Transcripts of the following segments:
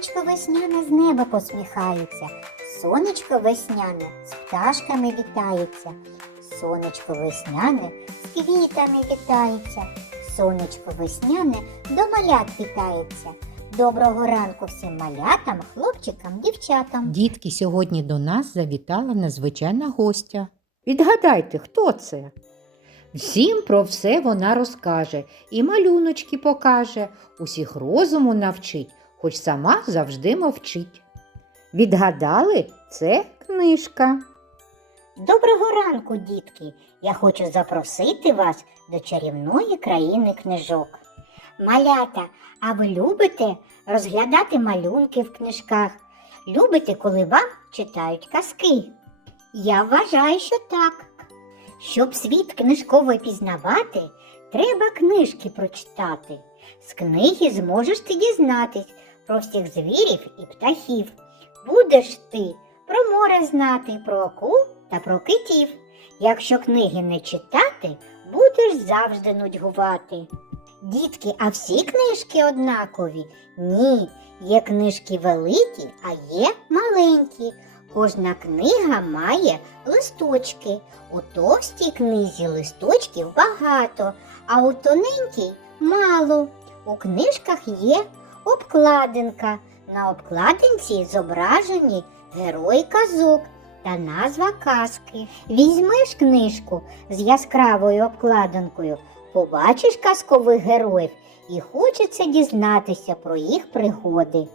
Зірочко весняне з неба посміхається, сонечко весняне з пташками вітається, сонечко весняне з квітами вітається, сонечко весняне до малят вітається. Доброго ранку всім малятам, хлопчикам, дівчатам. Дітки, сьогодні до нас завітала незвичайна гостя. Відгадайте, хто це? Всім про все вона розкаже і малюночки покаже, усіх розуму навчить, хоч сама завжди мовчить. Відгадали, це книжка. Доброго ранку, дітки! Я хочу запросити вас до чарівної країни книжок. Малята, а ви любите розглядати малюнки в книжках? Любите, коли вам читають казки? Я вважаю, що так. Щоб світ книжковий пізнавати, треба книжки прочитати. З книги зможеш ти дізнатись про всіх звірів і птахів. Будеш ти про море знати, про акул та про китів. Якщо книги не читати, будеш завжди нудьгувати. Дітки, а всі книжки однакові? Ні, є книжки великі, а є маленькі. Кожна книга має листочки. У товстій книзі листочків багато, а у тоненькій мало. У книжках є обкладинка. На обкладинці зображені герої казок та назва казки. Візьмеш книжку з яскравою обкладинкою, побачиш казкових героїв і хочеться дізнатися про їх пригоди.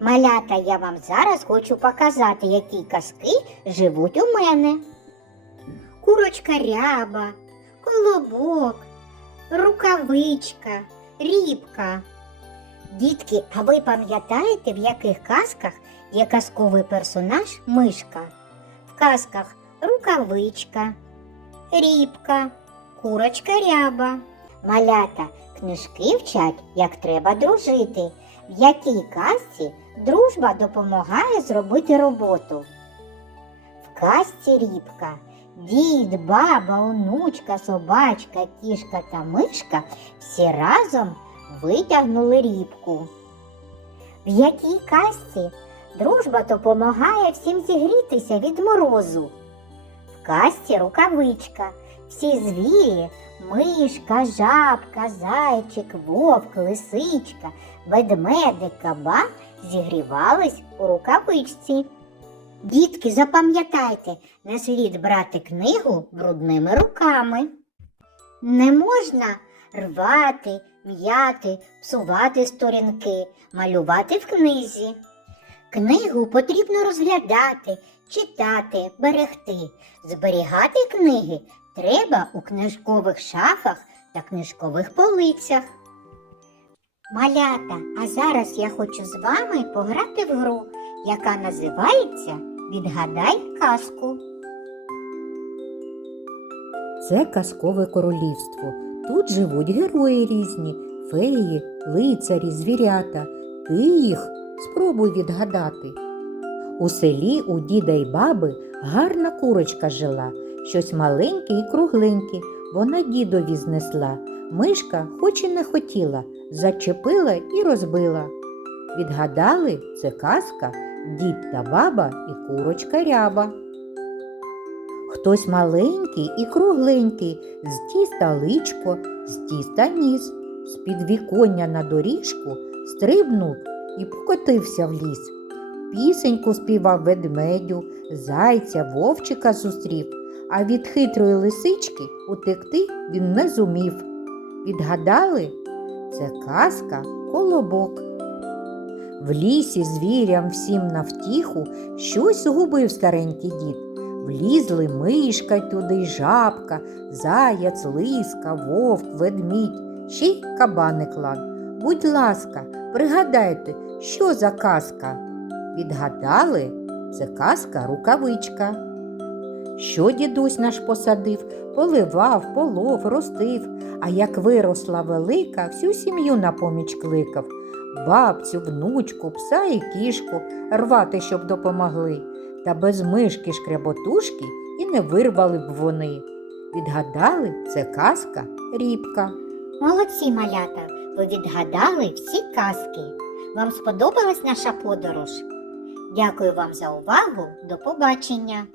Малята, я вам зараз хочу показати, які казки живуть у мене. Курочка ряба, колобок, рукавичка, рібка. Дітки, а ви пам'ятаєте, в яких казках є казковий персонаж мишка? В казках рукавичка, рібка, курочка ряба. Малята, книжки вчать, як треба дружити. В якій казці дружба допомагає зробити роботу. В казці рібка дід, баба, онучка, собачка, кішка та мишка всі разом витягнули рібку. В якій казці дружба допомагає всім зігрітися від морозу. В казці рукавичка. Всі звірі мишка, жабка, зайчик, вовк, лисичка, ведмедик, кабан зігрівались у рукавичці. Дітки, запам'ятайте, не слід брати книгу брудними руками. Не можна рвати, м'яти, псувати сторінки, малювати в книзі. Книгу потрібно розглядати, читати, берегти. Зберігати книги треба у книжкових шафах та книжкових полицях. Малята, а зараз я хочу з вами пограти в гру, яка називається Відгадай казку. Це казкове королівство. Тут живуть герої різні, феї, лицарі, звірята. Ти їх спробуй відгадати. У селі у діда й баби гарна курочка жила, щось маленьке і кругленьке. Вона дідові знесла. Мишка, хоч і не хотіла, зачепила і розбила. Відгадали, це казка, дід та баба і курочка ряба. Хтось маленький і кругленький, з тіста личко, з тіста ніс, з під віконня на доріжку стрибнув і покотився в ліс. Пісеньку співав ведмедю, зайця, вовчика зустрів, а від хитрої лисички утекти він не зумів. Відгадали? Це казка колобок. В лісі звірям всім навтіху щось згубив старенький дід. Влізли мишка туди й жабка, заяць, лиска, вовк, ведмідь, ще й кабаник лан. Будь ласка, пригадайте, що за казка? Відгадали? Це казка рукавичка. Що дідусь наш посадив, поливав, полов, ростив, а як виросла велика, всю сім'ю на поміч кликав. Бабцю, внучку, пса і кішку рвати, щоб допомогли. Та без мишки шкряботушки і не вирвали б вони. Відгадали, це казка рібка. Молодці малята, ви відгадали всі казки. Вам сподобалась наша подорож? Дякую вам за увагу. До побачення!